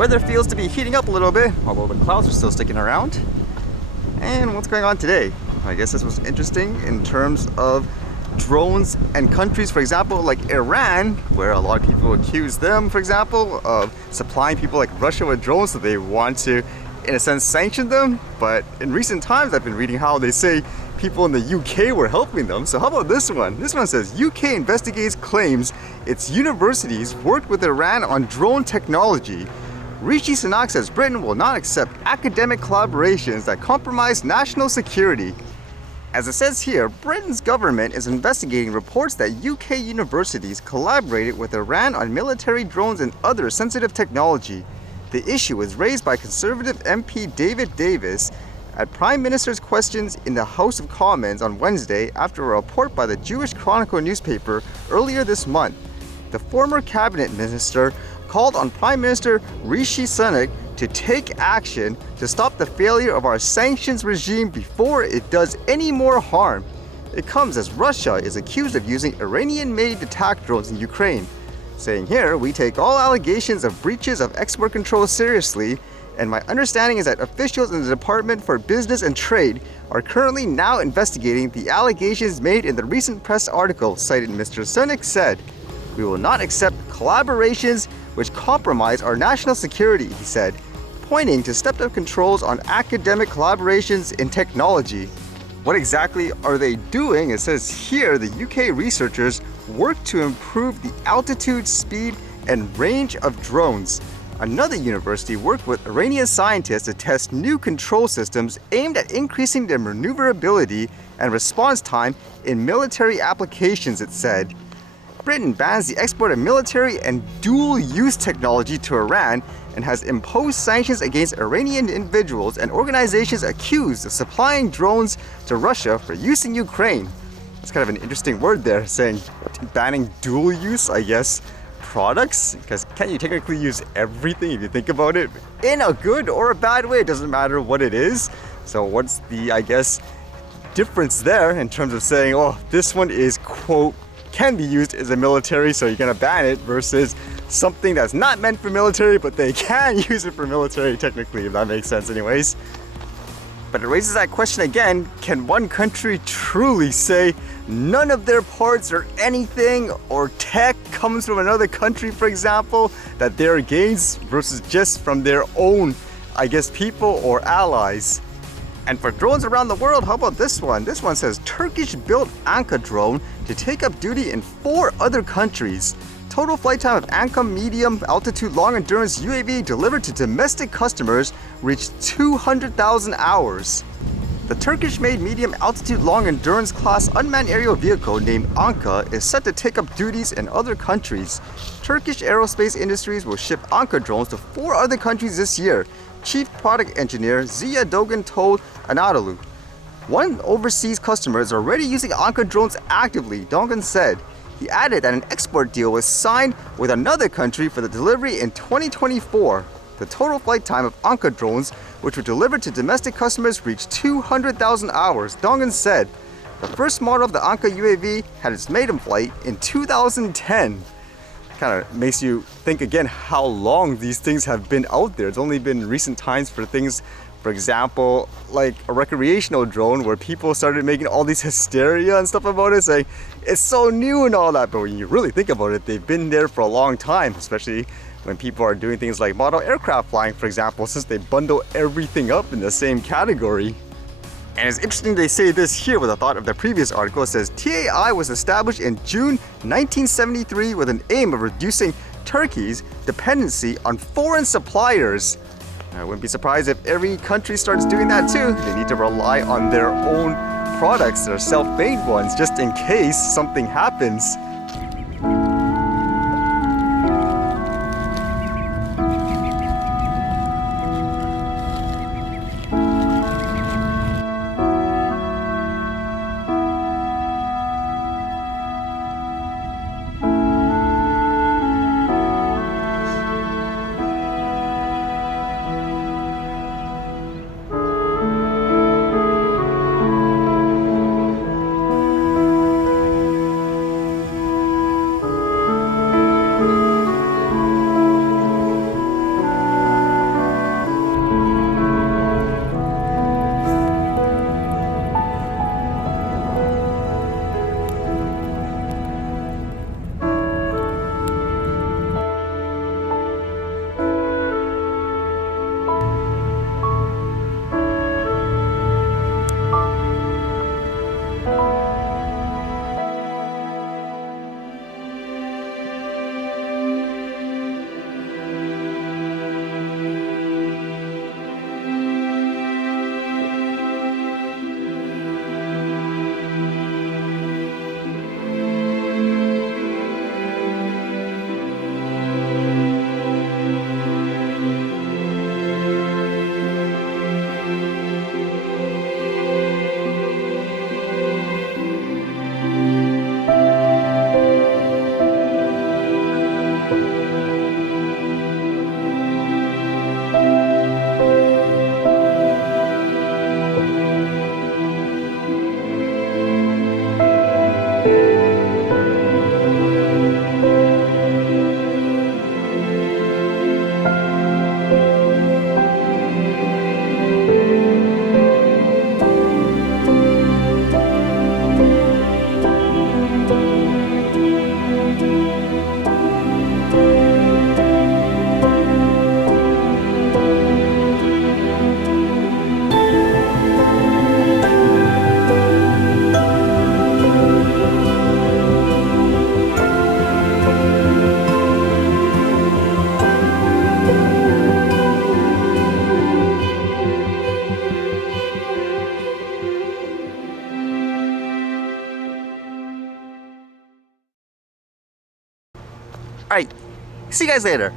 Weather feels to be heating up a little bit, although the clouds are still sticking around. And what's going on today? I guess this was interesting in terms of drones and countries, for example, like Iran, where a lot of people accuse them, for example, of supplying people like Russia with drones, so they want to, in a sense, sanction them. But in recent times, I've been reading how they say people in the UK were helping them. So how about this one? This one says, UK investigates claims its universities worked with Iran on drone technology. Rishi Sunak says Britain will not accept academic collaborations that compromise national security. As it says here, Britain's government is investigating reports that UK universities collaborated with Iran on military drones and other sensitive technology. The issue was raised by Conservative MP David Davis at Prime Minister's questions in the House of Commons on Wednesday after a report by the Jewish Chronicle newspaper earlier this month. The former cabinet minister called on Prime Minister Rishi Sunak to take action to stop the failure of our sanctions regime before it does any more harm. It comes as Russia is accused of using Iranian-made attack drones in Ukraine. Saying here, we take all allegations of breaches of export control seriously, and my understanding is that officials in the Department for Business and Trade are currently now investigating the allegations made in the recent press article, cited Mr. Sunak said. We will not accept collaborations which compromise our national security, he said, pointing to stepped-up controls on academic collaborations in technology. What exactly are they doing? It says here the UK researchers work to improve the altitude, speed, and range of drones. Another university worked with Iranian scientists to test new control systems aimed at increasing their maneuverability and response time in military applications, it said. Britain bans the export of military and dual-use technology to Iran and has imposed sanctions against Iranian individuals and organizations accused of supplying drones to Russia for use in Ukraine. That's kind of an interesting word there, saying banning dual-use, I guess, products, because can't you technically use everything if you think about it? In a good or a bad way, it doesn't matter what it is. So what's the, I guess, difference there in terms of saying, oh, this one is, quote, can be used as a military, so you're gonna ban it, versus something that's not meant for military, but they can use it for military technically, if that makes sense anyways. But it raises that question again, can one country truly say none of their parts or anything or tech comes from another country, for example, that they're against, versus just from their own, I guess, people or allies? And for drones around the world, how about this one? This one says Turkish built Anka Drone to take up duty in 4 other countries. Total flight time of Anka medium altitude long endurance UAV delivered to domestic customers reached 200,000 hours. The Turkish-made medium altitude long endurance class unmanned aerial vehicle named Anka is set to take up duties in other countries. Turkish Aerospace Industries will ship Anka drones to 4 other countries this year, Chief Product Engineer Ziya Dogan told Anadolu. One overseas customer is already using Anka drones actively, Dogan said. He added that an export deal was signed with another country for the delivery in 2024. The total flight time of Anka drones, which were delivered to domestic customers, reached 200,000 hours, Dogan said. The first model of the Anka UAV had its maiden flight in 2010. Kind of makes you think again how long these things have been out there. It's only been recent times for things, for example, like a recreational drone where people started making all these hysteria and stuff about it, saying it's so new and all that. But when you really think about it, they've been there for a long time, especially when people are doing things like model aircraft flying, for example, since they bundle everything up in the same category. And it's interesting they say this here with a thought of the previous article. It says TAI was established in June 1973 with an aim of reducing Turkey's dependency on foreign suppliers. I wouldn't be surprised if every country starts doing that too. They need to rely on their own products, their self-made ones, just in case something happens. Alright, see you guys later.